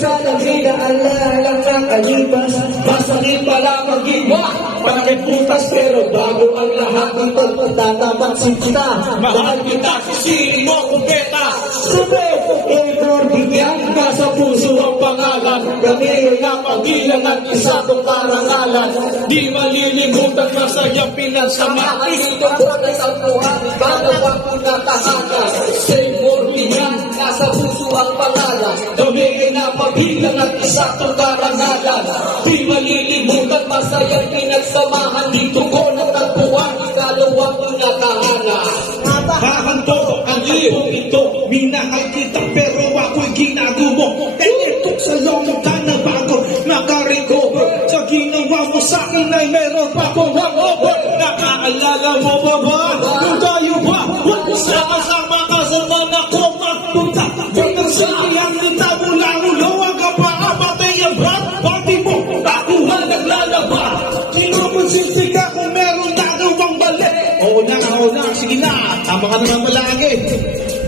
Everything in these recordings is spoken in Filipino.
sanang hinaalala ng nakalipas. Masakit pala mag-iwa, bakit putas pero bago ang lahat ng Tatapat sinta, mahal kita, sisihin mo kung beta. sabi, Edward, Bigyan ka sa puso ang pangalan, kami ay napagilan at isa kong karangalan. Di malilimutan masayang pinagsamahan. Dito ko na sa buhay, galawa ko na tahanan. Say more bigyan, Nasa puso ang pangalan. kami ay napagilan at isa kong karangalan. Di malilimutan masayang pinagsamahan. Dito ko natagpuan, Galawa ko na tahanan. hahanto ang iyo ito. Minahal kita pero ako'y ginagubo. Eto sa loob ka na bago nakarecover. Sa ginawa mo sa akin ay meron pa kong hangover. Nakaalala mo ba ba? Kung tayo ba? Sama-sama ka sa mga koma. Dito sa iyang kita mula ulo ang kapaa. Patay ang brat, pati mo takuha naglalaba. Kinukonsinti ka kung meron nagawang balik. Oo na, sige na, tama ka naman palagi.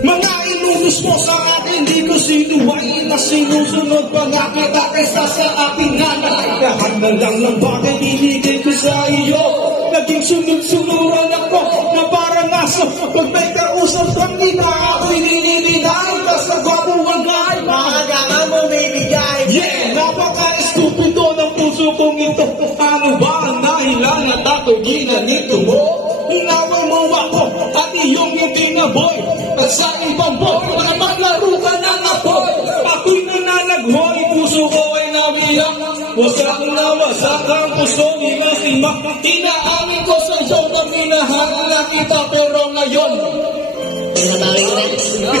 Mga inutos mo sa akin, di ko sinuway na sinusunod pa nga kita kaysa sa aking nanay. Lahat na lang ng bagay binigay ko sa iyo. Naging sunod-sunuran ako na parang aso. Pag may kausap kang ina, ako'y nininigay. Basta gwapo ang gay, Kailangan mo may bigay. yeah, napaka-estupido ng puso kong ito. Ano ba ang dahilan at ako'y ginanito mo? Inaway mo ako at iyong itinaboy. At sa ibang boy, maglaro ka ng apoy. Ako'y nananaghoy, puso ko ay nabiyak. Wasak na wasak ang puso, ima-ima. Inaamin ko sa iyo na minahal na kita, pero ngayon Tinatawag ko na.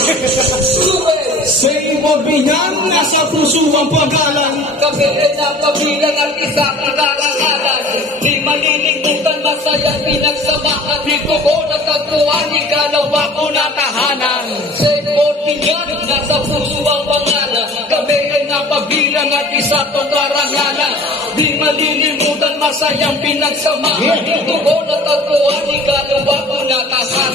say mo binyan, nasa puso ang pag-alan. Kami ay napabilang at isa karangalan. Di malilimutan masayang pinagsamahan. Dito ko natagpuan, ikalawa ko na tahanan. Say mo tingnan, nasa puso ang pangalan. Kami ay napabilang at isa kong karangalan. Di malilimutan masayang pinagsamahan. Dito ko natagpuan, ikalawa ko na tahanan.